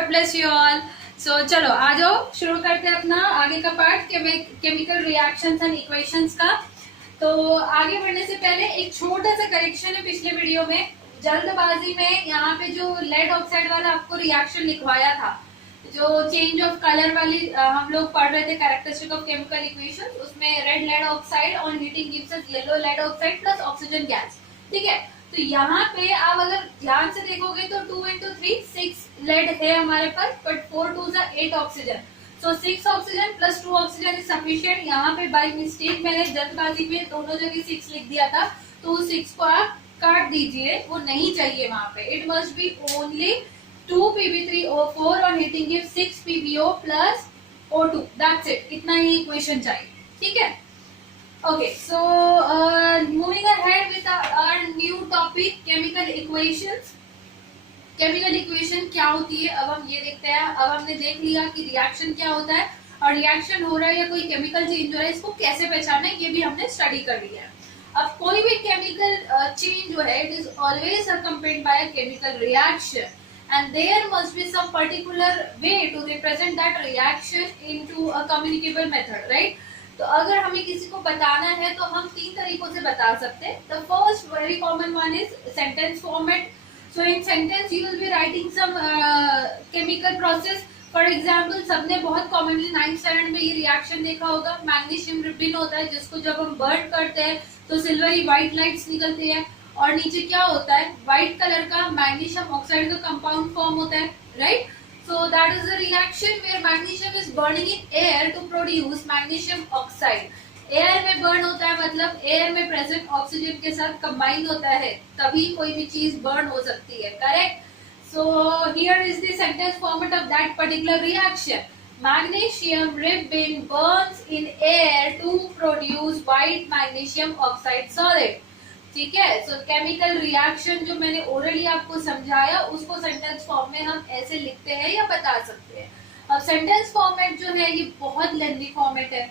God bless you all. So चलो आ जाओ, शुरू करते हैं अपना आगे का part chemical reactions and equations का। तो आगे बढ़ने से पहले एक छोटा सा करेक्शन है पिछले वीडियो में। जल्दबाजी में यहाँ पे जो लेड ऑक्साइड वाला आपको रिएक्शन लिखवाया था, जो चेंज ऑफ कलर वाली हम लोग पढ़ रहे थे कैरेक्टरिस्टिक ऑफ केमिकल इक्वेशन, उसमें red lead oxide on heating gives us yellow lead oxide plus oxygen gas. ठीक है, तो यहाँ पे आप अगर ध्यान से देखोगे तो 2 into 3 6 लेड है हमारे पास, but 4 2s are 8 oxygen. So 6 oxygen plus 2 oxygen is sufficient. यहाँ पे बाय मिस्टेक मैंने जल्दबाजी में दोनों जगह 6 लिख दिया था, तो 6 को आप काट दीजिए, वो नहीं चाहिए वहां पे। It must be only 2 Pb3O4 on heating gives 6 PbO plus O2, that's it। इतना ही इक्वेशन चाहिए, ठीक है। Okay, so moving ahead with our new topic, chemical equations। Chemical equation क्या होती है, अब हम ये देखते हैं। अब हमने देख लिया कि रिएक्शन क्या होता है, और रिएक्शन हो रहा है या कोई केमिकल चेंज हो रहा है, इसको कैसे पहचाना है, ये भी हमने स्टडी कर लिया है। अब कोई भी केमिकल चेंज जो है, it is always accompanied by a chemical reaction, and there must be some particular way to represent that reaction into a communicable method, right? तो अगर हमें किसी को बताना है तो हम 3 तरीकों से बता सकते हैं। The first very common one is sentence format. So in sentence you will be writing some chemical process. For example, सबने बहुत commonly 9th standard में ये reaction देखा होगा। मैग्नीशियम रिबिन होता है जिसको जब हम बर्न करते हैं तो सिल्वरी व्हाइट लाइट्स निकलती है, और नीचे क्या होता है, व्हाइट कलर का मैग्नीशियम ऑक्साइड का कंपाउंड फॉर्म होता है, right. So that is the reaction where magnesium is burning in air to produce magnesium oxide. Air में बर्न होता है, मतलब एयर में प्रेजेंट ऑक्सीजन के साथ कंबाइन होता है, तभी कोई भी चीज बर्न हो सकती है, correct. So here is the sentence format of that particular reaction. Magnesium ribbon burns in air to produce white magnesium oxide solid. ठीक है, सो केमिकल रिएक्शन जो मैंने ओरली आपको समझाया, उसको सेंटेंस फॉर्म में हम ऐसे लिखते हैं या बता सकते हैं। अब सेंटेंस फॉर्मेट जो है ये बहुत लेंथी फॉर्मेट है,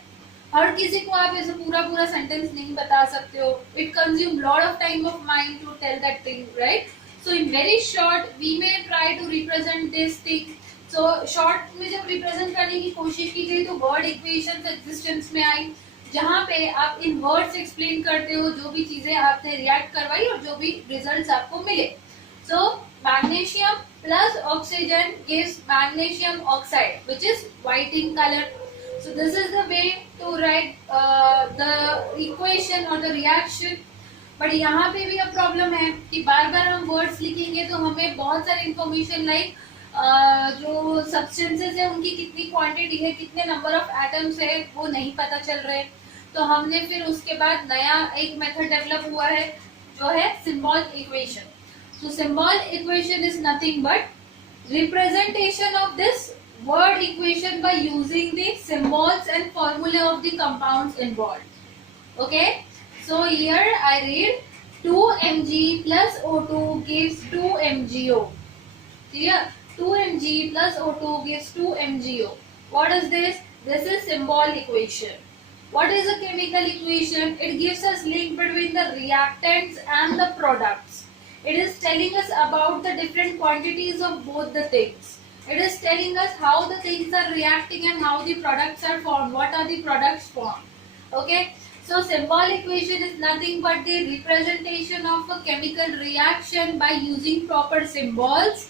हर किसी को आप ऐसे पूरा सेंटेंस नहीं बता सकते हो। It consume lot of time of mind to tell that thing, right. So in very short we may try to represent this thing. So short में जब रिप्रेजेंट करने की कोशिश की गई तो वर्ड इक्वेशन एग्जिस्टेंस में आई, जहाँ पे आप इन वर्ड्स एक्सप्लेन करते हो जो भी चीजें आपने रिएक्ट करवाई और जो भी रिजल्ट्स आपको मिले। So magnesium plus oxygen gives magnesium oxide which is white in colour. So this is the way to write the equation और द रिएक्शन। बट यहाँ पे भी अब प्रॉब्लम है कि बार बार हम वर्ड्स लिखेंगे तो हमें बहुत सारी इंफॉर्मेशन लाइक जो सब्सटेंसेस है उनकी कितनी क्वांटिटी है, कितने नंबर ऑफ एटम्स है, वो नहीं पता चल रहे। तो हमने फिर उसके बाद नया एक मेथड डेवलप हुआ है जो है symbol equation. So symbol equation is nothing but representation of this word equation by using the symbols and formula of the compounds involved. Okay, so here I read 2 mg plus O2 gives 2 MgO. Clear? 2 mg plus O2 gives 2 MgO. What is this? This is symbol equation. What is a chemical equation? It gives us link between the reactants and the products. It is telling us about the different quantities of both the things. It is telling us how the things are reacting and how the products are formed. What are the products formed? Okay. So symbol equation is nothing but the representation of a chemical reaction by using proper symbols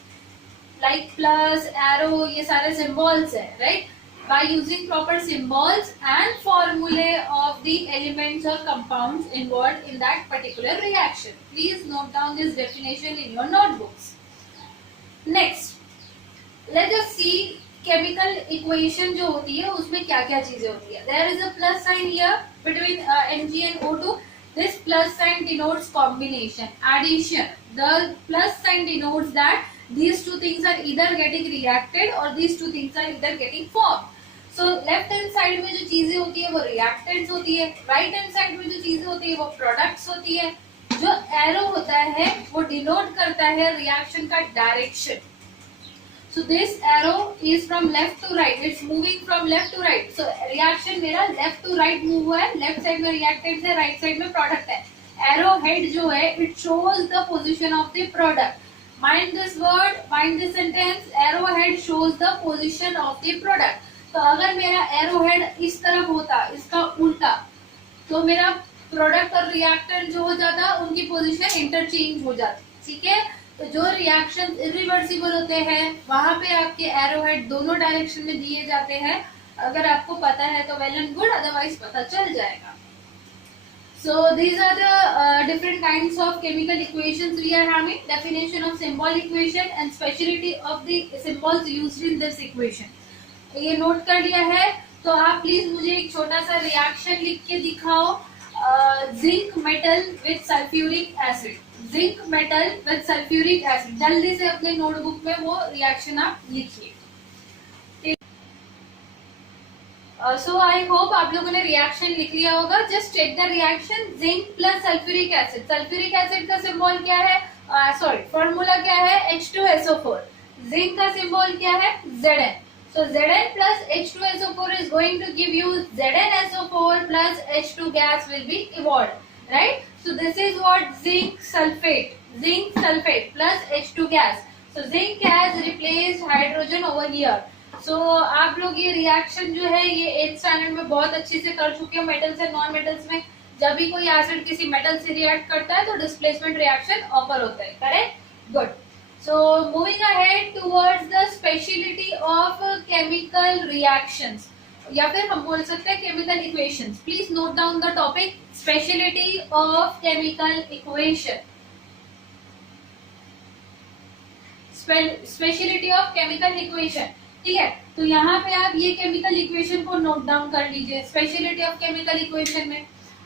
like plus, arrow, ये सारे symbols है, right? By using proper symbols and formulae of the elements or compounds involved in that particular reaction. Please note down this definition in your notebooks. Next, let us see chemical equation जो होती है उसमें क्या क्या चीजें होती है। There is a plus sign here between Mg and O2. This plus sign denotes combination, addition. The plus sign denotes that these two things are either getting reacted or these two things are either getting formed. So left hand side में जो चीजें होती है वो reactants होती है, right hand side में जो चीजें होती है वो products होती है। जो arrow होता है वो denote करता है reaction का direction. So this arrow is from left to right. It's moving from left to right. So reaction मेरा left to right move हुआ है, left side में reactants है, right side में product है। Arrow head जो है it shows the position of the product. Mind this word, mind this sentence. Arrow head arrowhead shows the position of the product. तो अगर मेरा arrowhead इस तरफ होता, इसका उल्टा, तो मेरा प्रोडक्ट और रिएक्टेंट जो हो जाता उनकी पोजीशन इंटरचेंज हो जाती, ठीक है। तो जो रिएक्शन इरिवर्सिबल होते हैं वहां पे आपके एरोहेड दोनों डायरेक्शन में दिए जाते हैं। अगर आपको पता है तो वेल एंड गुड, अदरवाइज पता चल जाएगा। So these are the different kinds of chemical equations we are having. Definition of symbol equation and speciality of the symbols used in this equation. ये नोट कर लिया है तो आप प्लीज मुझे एक छोटा सा रिएक्शन लिख के दिखाओ। Zinc metal with sulphuric acid, zinc metal with sulphuric acid, जल्दी से अपने नोटबुक में वो रिएक्शन आप लिखिए। सो आई होप आप लोगों ने रिएक्शन लिख लिया होगा। Just check the reaction, zinc plus sulphuric acid. Sulphuric acid का सिंबल क्या है, सॉरी फॉर्मूला क्या है, H2SO4। जिंक का सिंबल क्या है, Zn। So Zn plus H2SO4 is going to give you ZnSO4 plus H2 gas will be evolved, right? So this is what zinc sulfate plus H2 gas. So zinc has replaced hydrogen over here. So आप लोग ये reaction जो है ये 8th standard में बहुत अच्छे से कर चुके हो। मेटल्स एंड नॉन मेटल्स में जब भी कोई एसिड किसी मेटल से रिएक्ट करता है तो डिस्प्लेसमेंट रिएक्शन ऑकर होता है, correct, good. So moving ahead towards the speciality of chemical reactions, या फिर हम बोल सकते हैं chemical equations. Please note down the topic, speciality of chemical equation. Speciality of chemical equation, ठीक है। तो यहाँ पे आप ये chemical equation को note down कर लीजिए। Speciality of chemical equation में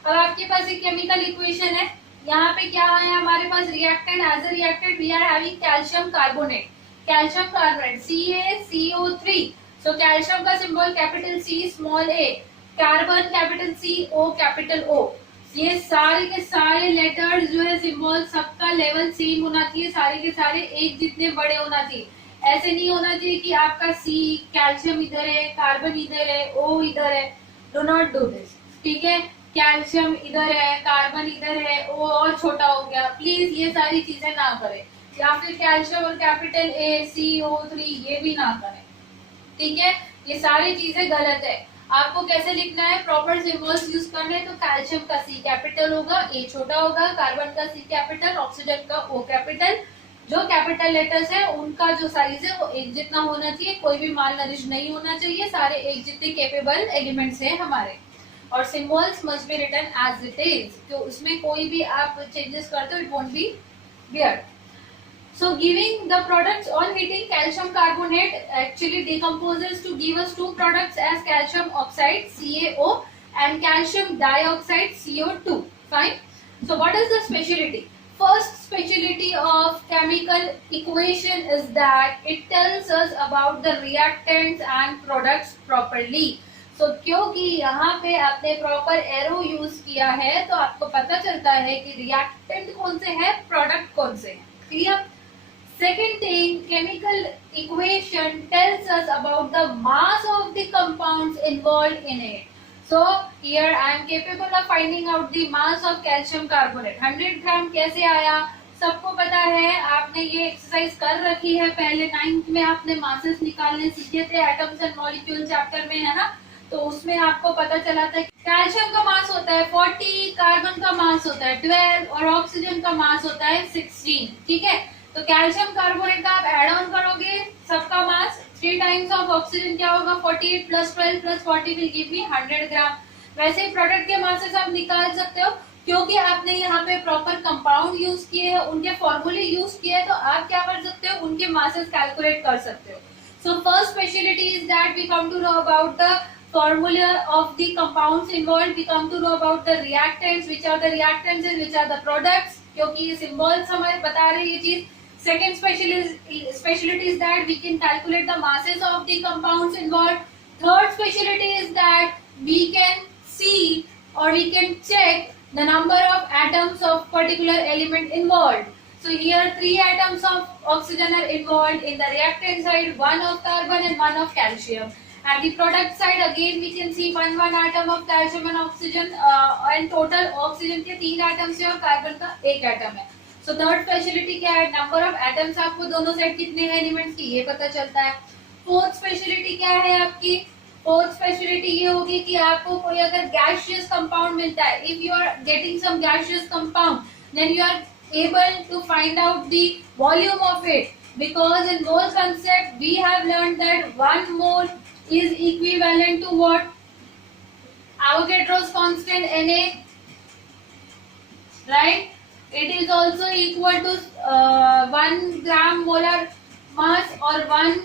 अब आपके पास एक chemical equation है, यहाँ पे क्या है हमारे पास reactant, as a reactant we are having calcium carbonate, CaCO3। So calcium का symbol capital C small a, carbon capital C, O capital O। ये सारे के सारे लेटर्स जो है सिंबल सबका लेवल सेम होना चाहिए, सारे के सारे एक जितने बड़े होना चाहिए। ऐसे नहीं होना चाहिए कि आपका C कैल्शियम इधर है, कार्बन इधर है, O इधर है। डू नॉट डू दिस, ठीक है। कैल्शियम इधर है, कार्बन इधर है, ओ और छोटा हो गया, प्लीज ये सारी चीजें ना करें। या फिर कैल्शियम और कैपिटल ACO3 ये भी ना करें, ठीक है। ये सारी चीजें गलत है। आपको कैसे लिखना है, प्रॉपर सिंबल्स यूज करने हैं। तो कैल्शियम का C कैपिटल होगा, A छोटा होगा, कार्बन का C कैपिटल, ऑक्सीजन का O कैपिटल। जो कैपिटल लेटर्स है उनका जो साइज है वो एक जितना होना चाहिए, कोई भी माल नरिश नहीं होना चाहिए, सारे एक जितने केपेबल एलिमेंट्स है हमारे। और symbols must be written as it is, तो उसमें कोई भी आप चेंजेस करते हो it won't be weird. So giving the products on heating, calcium carbonate actually decomposes to give us two products as calcium oxide CaO and calcium dioxide CO2. Fine. So what is the speciality? First speciality of chemical equation is that it tells us about the reactants and products properly. So क्योंकि यहाँ पे आपने proper arrow use किया है तो आपको पता चलता है कि रिएक्टेंट कौन से है, प्रोडक्ट कौन से है, clear. Second thing, chemical equation tells us about the mass of the compounds involved in it. So here I am capable of finding out the mass of calcium carbonate. 100 ग्राम कैसे आया, सबको पता है, आपने ये एक्सरसाइज कर रखी है पहले 9th में, आपने मासेस निकालने सीखे थे एटम्स एंड मॉलिक्यूल चैप्टर में, है ना। तो उसमें आपको पता चला था कैल्शियम का मास होता है 40, कार्बन का मास होता है 12 और ऑक्सीजन का मास होता है 16, ठीक है। तो कैल्शियम कार्बोनेट का आप एड ऑन करोगे सबका मास, 3 टाइम्स ऑफ ऑक्सीजन क्या होगा, 48 plus 12 plus 40 will give me 100 ग्राम। वैसे प्रोडक्ट के मासेस आप निकाल सकते हो, क्योंकि आपने यहाँ पे प्रॉपर कंपाउंड यूज किए हैं, उनके फॉर्मूले यूज किए हैं, तो आप क्या कर सकते हो, उनके मासेस कैलकुलेट कर सकते हो। So first speciality is that we come to know about the formula of the compounds involved, we come to know about the reactants, which are the reactants and which are the products, क्योंकि ये symbols हमें बता रहे हैं ये चीज। Second speciality is that we can calculate the masses of the compounds involved. Third speciality is that we can see or we can check the number of atoms of particular element involved. So here 3 atoms of oxygen are involved in the reactant side, 1 of carbon and 1 of calcium. At the product side again we can see 1 atom of calcium and oxygen, and total oxygen के 3 atoms है और carbon का 1 atom है। So third speciality क्या है, number of atoms आपको दोनों side कितने हैं एलिमेंट्स की ये पता चलता है। फोर्थ स्पेशलिटी क्या है आपकी, फोर्थ स्पेशलिटी ये होगी कि आपको कोई अगर गैसियस कंपाउंड मिलता है, if you are getting some gaseous compound then you are able to find out the volume of it, because in mole concept we have learned that 1 mole is equivalent to what, Avogadro's constant Na, right? It is also equal to 1 gram molar mass or 1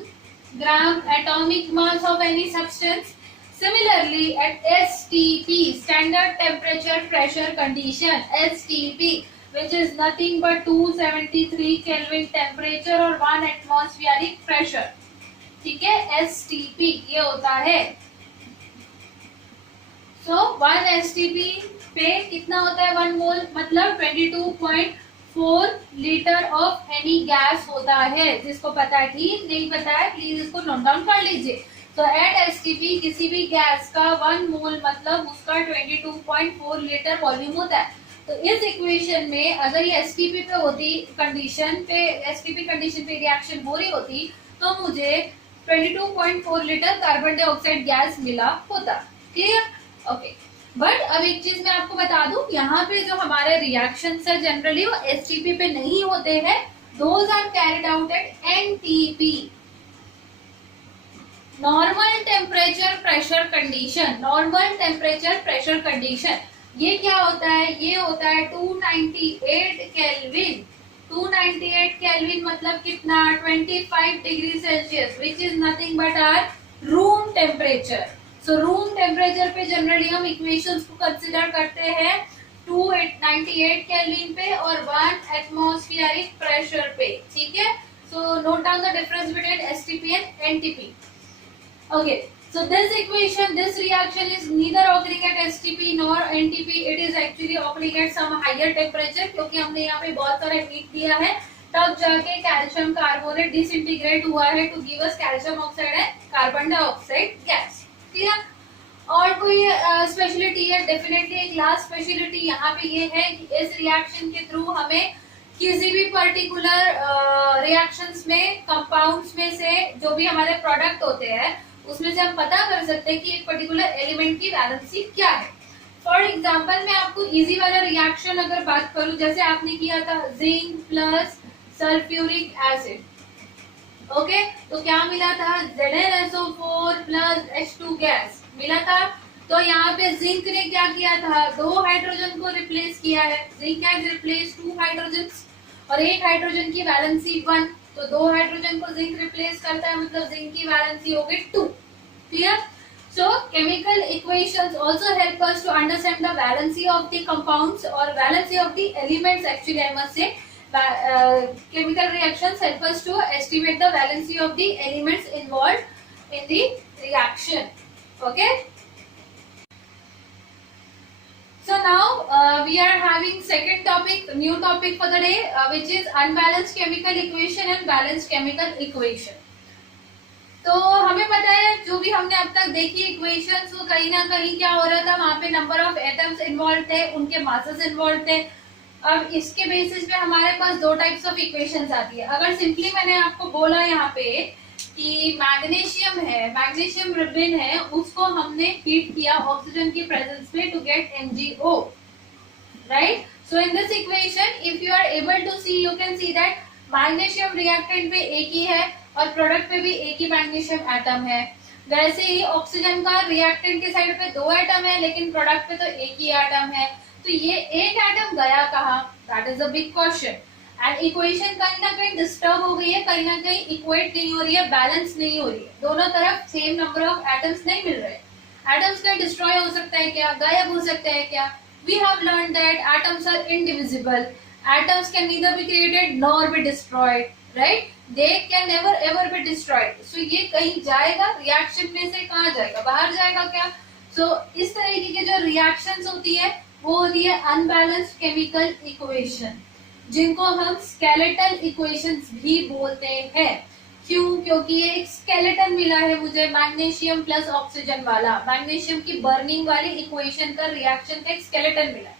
gram atomic mass of any substance. Similarly, at STP, standard temperature pressure condition, STP, which is nothing but 273 Kelvin temperature और 1 atmospheric pressure, ठीक है, STP ये होता है। So 1 STP पे कितना होता है 1 मोल, मतलब 22.4 लीटर ऑफ एनी गैस होता है। जिसको पता है ठीक, नहीं पता है प्लीज इसको नोट डाउन कर लीजिए। तो एट STP किसी भी गैस का 1 मोल मतलब उसका 22.4 लीटर वॉल्यूम होता है। तो इस इक्वेशन में अगर ये STP पे होती कंडीशन पे, STP कंडीशन पे रिएक्शन हो रही होती तो मुझे 22.4 लीटर कार्बन डाइऑक्साइड गैस मिला होता। क्लियर? ओके। बट अब एक चीज मैं आपको बता दूं, यहाँ पे जो हमारे रिएक्शंस है जनरली वो STP पे नहीं होते हैं, those are carried out at NTP, normal temperature pressure condition. Normal temperature pressure condition ये क्या होता है, ये होता है 298 केल्विन। 298 केल्विन मतलब कितना, 25 degree Celsius, which is nothing but our room temperature. So room temperature पे जनरली हम इक्वेशंस को कंसिडर करते हैं 298 केल्विन पे और 1 एटमॉस्फेरिक प्रेशर पे, ठीक है। So note down the difference between STP and NTP। Okay, so this equation, this reaction is neither occurring at STP nor NTP. It is actually occurring at some higher temperature, क्योंकि हमने यहाँ पे बहुत सारा heat दिया है, तब जाके कैल्शियम कार्बोनेट डिसइंटीग्रेट हुआ है to give us calcium oxide and carbon dioxide gas. Clear? और कोई स्पेशलिटी है? डेफिनेटली एक लास्ट स्पेशलिटी यहाँ पे ये है कि इस रिएक्शन के थ्रू हमें किसी भी पर्टिकुलर रिएक्शंस में, कंपाउंड्स में से जो भी हमारे प्रोडक्ट होते हैं उसमें से हम पता कर सकते हैं कि एक पर्टिकुलर एलिमेंट की वैलेंसी क्या है। फॉर एग्जांपल मैं आपको इजी वाला रिएक्शन अगर बात करूं, जैसे आपने किया था zinc plus sulphuric acid, okay, तो क्या मिला था, ZnSO4 प्लस H2 गैस मिला था। तो यहाँ पे जिंक ने क्या किया था, 2 हाइड्रोजन को रिप्लेस किया है। जिंक हैज रिप्लेस 2 हाइड्रोजन और एक हाइड्रोजन की वैलेंसी 1, तो 2 हाइड्रोजन को जिंक रिप्लेस करता है, मतलब जिंक की वैलेंसी हो गई 2। क्लियर? So chemical equations also help us to understand the valency of the compounds और valency of the elements. Actually I must say chemical reactions help us to estimate the valency of the elements involved in the reaction. Okay, so now we are having second topic, new topic for the day, which is unbalanced chemical equation and balanced chemical equation. तो हमें पता है जो भी हमने अब तक देखी इक्वेशंस, वो कहीं ना कहीं क्या हो रहा था, वहां पे नंबर ऑफ एटम्स इन्वॉल्व थे, उनके मासेस इन्वॉल्व थे। अब इसके बेसिस पे हमारे पास 2 टाइप्स ऑफ इक्वेशंस आती है। अगर सिंपली मैंने आपको बोला यहाँ पे कि मैग्नीशियम है, मैग्नीशियम रिबन है, उसको हमने हीट किया ऑक्सीजन की प्रेजेंस में to get MgO, right. So in this equation if you are able to see, you can see that magnesium reactant पे एक ही है और प्रोडक्ट पे भी एक ही मैग्नीशियम एटम है। वैसे ही ऑक्सीजन का रिएक्टेंट के साइड पे 2 एटम है, लेकिन प्रोडक्ट पे तो एक ही एटम है। तो ये एक एटम गया कहाँ, that is a big question. And equation कहीं ना कहीं डिस्टर्ब हो गई है, कहीं ना कहीं इक्वेट नहीं हो रही है, बैलेंस नहीं हो रही है, दोनों तरफ सेम नंबर ऑफ एटम्स नहीं मिल रहे। एटम्स का डिस्ट्रॉय हो सकता है क्या, गायब हो सकता है क्या? We have learn that atoms are indivisible, atoms can neither be created nor be destroyed, right, they can never ever be destroyed. So ये कहीं जाएगा, रिएक्शन में से कहाँ जाएगा, बाहर जाएगा क्या? सो इस तरीके के जो रिएक्शंस होती है वो होती है अनबैलेंस्ड केमिकल इक्वेशन, जिनको हम स्केलेटल इक्वेशंस भी बोलते हैं। क्यों? क्योंकि ये एक स्केलेटन मिला है मुझे, मैग्नीशियम प्लस ऑक्सीजन वाला, मैग्नीशियम की बर्निंग वाली इक्वेशन का रिएक्शन का एक स्केलेटन मिला है।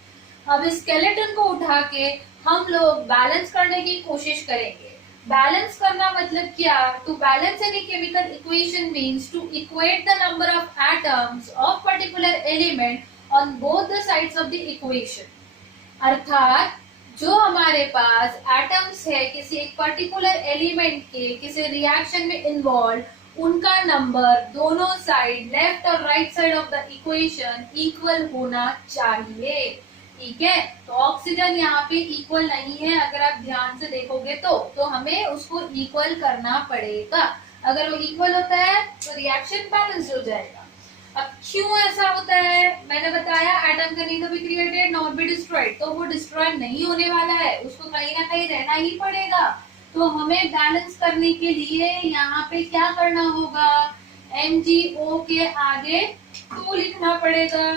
अब स्केलेटन को उठा के हम लोग बैलेंस करने की कोशिश करेंगे। बैलेंस करना मतलब क्या? To balance any chemical equation means to equate the number of atoms of particular element on both the sides of the equation. अर्थात जो हमारे पास एटम्स है किसी एक पर्टिकुलर एलिमेंट के किसी रिएक्शन में इन्वॉल्व, उनका नंबर दोनों साइड लेफ्ट और right side of the equation equal होना चाहिए। ठीक है, तो ऑक्सीजन यहाँ पे इक्वल नहीं है, अगर आप ध्यान से देखोगे तो हमें उसको इक्वल करना पड़ेगा। अगर वो इक्वल होता है तो रिएक्शन बैलेंस हो जाएगा। अब क्यों ऐसा होता है? मैंने बताया एटम का neither be created not be destroyed, तो वो डिस्ट्रॉय नहीं होने वाला है, उसको कहीं ना कहीं रहना ही पड़ेगा। तो हमें बैलेंस करने के लिए यहाँ पे क्या करना होगा? MgO के आगे 2 लिखना पड़ेगा,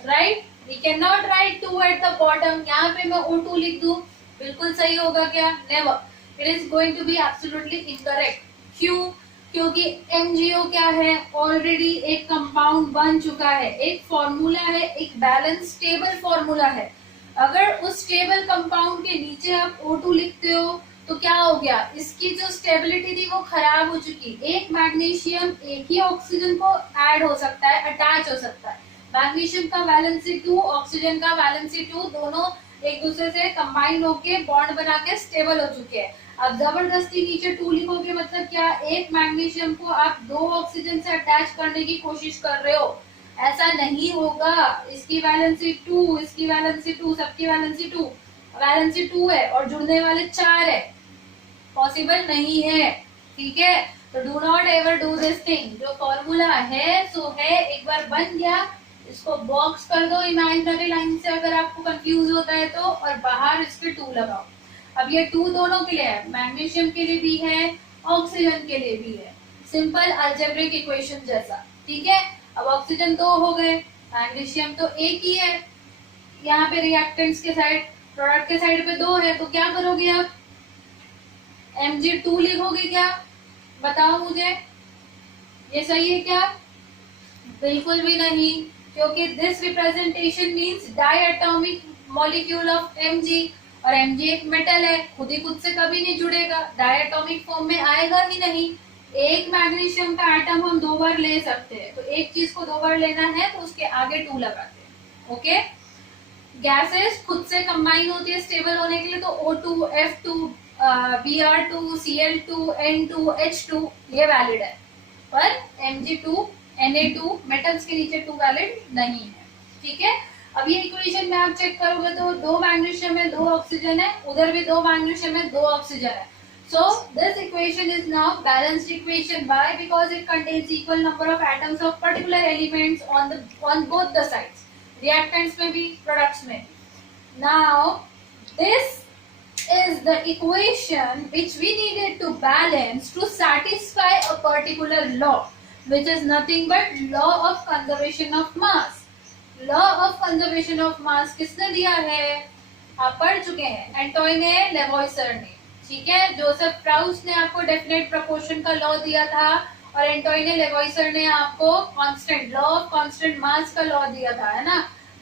right? We can not write 2 at the bottom. यहाँ पे मैं O2 लिख दूं, बिल्कुल सही होगा क्या? Never, it is going to be absolutely incorrect. क्यों? क्योंकि MgO क्या है? ऑलरेडी एक कंपाउंड बन चुका है, एक फॉर्मूला है, एक बैलेंस स्टेबल फॉर्मूला है। अगर उस स्टेबल कंपाउंड के नीचे आप O2 लिखते हो तो क्या हो गया? इसकी जो स्टेबिलिटी थी वो खराब हो चुकी। एक मैग्नीशियम एक ही ऑक्सीजन को ऐड हो सकता है, अटैच हो सकता है। मैग्नीशियम का वैलेंसी 2, ऑक्सीजन का वैलेंसी 2, दोनों एक दूसरे से कंबाइन होके बॉन्ड बना के स्टेबल हो चुके हैं। अब जबरदस्ती नीचे 2 लिखोगे मतलब क्या? एक मैग्नीशियम को आप 2 ऑक्सीजन से अटैच करने की कोशिश कर रहे हो, ऐसा नहीं होगा। इसकी वैलेंसी 2, इसकी वैलेंसी 2, सबकी वैलेंसी 2, वैलेंसी 2 है और जुड़ने वाले 4 है, पॉसिबल नहीं है। ठीक है, तो do not ever do this thing. जो फॉर्मूला है सो है, एक बार बन गया, इसको बॉक्स कर दो इमेजिनरी लाइन से अगर आपको कंफ्यूज होता है तो, और बाहर इसके 2 लगाओ। अब ये 2 दोनों के लिए है, मैग्नीशियम के लिए भी है, ऑक्सीजन के लिए भी है, सिंपल अलजेब्रिक इक्वेशन जैसा। ठीक है, अब ऑक्सीजन 2 हो गए, मैग्नीशियम तो एक ही है। यहाँ पे रिएक्टेंट्स के साइड, प्रोडक्ट के साइड पे 2 है, तो क्या करोगे आप? Mg2 लिखोगे क्या? बताओ मुझे, ये सही है क्या? बिल्कुल भी नहीं, क्योंकि this representation means diatomic molecule of Mg, और Mg एक मेटल है, खुद ही खुद से कभी नहीं जुड़ेगा, डायटोमिक फॉर्म में आएगा ही नहीं। एक मैग्नीशियम का एटम हम 2 बार ले सकते हैं, तो एक चीज को 2 बार लेना है तो उसके आगे 2 लगाते हैं। ओके, गैसेस खुद से कंबाइन होती है स्टेबल होने के लिए, तो O2, F2, Br2, Cl2, N2, H2 ये वैलिड है, पर Mg2, Na2 मेटल्स के नीचे 2 वैलिड नहीं है। ठीक है, अब ये इक्वेशन में आप चेक करोगे तो 2 मैग्नीशियम है, 2 ऑक्सीजन है, उधर भी 2 मैग्नीशियम है, 2 ऑक्सीजन है। So this equation is now balanced equation. Why? Because it contains equal number of atoms of particular elements on both the sides. Reactants में भी, products में भी। Now this is the equation which we needed to balance to satisfy a particular law, which is nothing but law of conservation of mass. Law of conservation of mass किसने दिया है? आप पढ़ चुके हैं, एंटोइने लेवॉइसर ने। ठीक है, जोसेफ प्राउस ने आपको डेफिनेट प्रोपोर्शन का लॉ दिया था, और एंटोइने लेवॉइसर ने आपको constant law of constant mass का लॉ दिया था, है ना?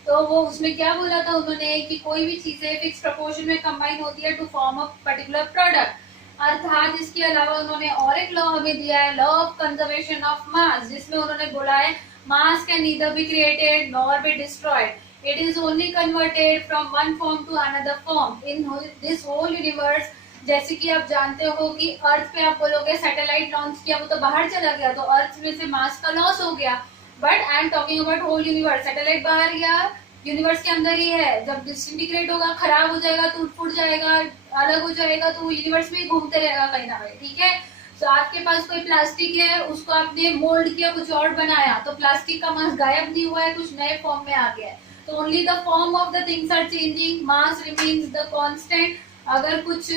तो वो उसमें क्या बोला था उन्होंने कि कोई भी चीजें फिक्स प्रोपोर्शन में कंबाइन होती है to form a particular product. अर्थात इसके अलावा उन्होंने और एक लॉ हमें दिया है, law of conservation of mass, जिसमें उन्होंने बोला है mass can neither be created nor be destroyed, it is only converted from one form to another form in this whole universe. जैसे कि आप जानते हो कि अर्थ पे आप बोलोगे सैटेलाइट लॉन्च किया, वो तो बाहर चला गया, तो अर्थ में से मास का लॉस हो गया। But I am talking about whole universe, satellite बाहर या यूनिवर्स के अंदर ही है, जब डिसइंटीग्रेट होगा, खराब हो जाएगा, टूट फूट जाएगा, अलग हो जाएगा, तो यूनिवर्स में ही घूमते रहेगा कहीं ना कहीं। ठीक है, तो आपके पास कोई प्लास्टिक है, उसको आपने मोल्ड किया, कुछ और बनाया, तो प्लास्टिक का मास गायब नहीं हुआ है, कुछ नए फॉर्म में आ गया है। तो only the form of the things are changing, mass remains the constant. अगर कुछ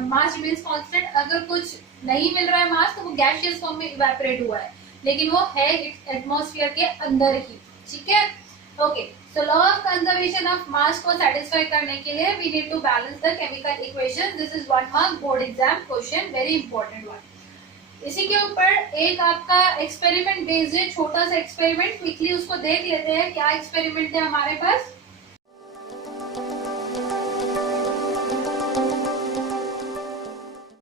मास रिमेन्स कांस्टेंट, अगर कुछ नहीं मिल रहा है मास, तो वो गैसियस फॉर्म में इवेपोरेट हुआ है, लेकिन वो है एटमॉस्फेयर के अंदर ही। ठीक है, okay. So law of conservation of mass को सेटिस्फाई करने के लिए we need to balance the chemical equation. This is 1 mark board exam question, very important one. इसी के ऊपर एक आपका एक्सपेरिमेंट बेस्ड है, छोटा सा एक्सपेरिमेंट, क्विकली उसको देख लेते हैं। क्या एक्सपेरिमेंट है हमारे पास?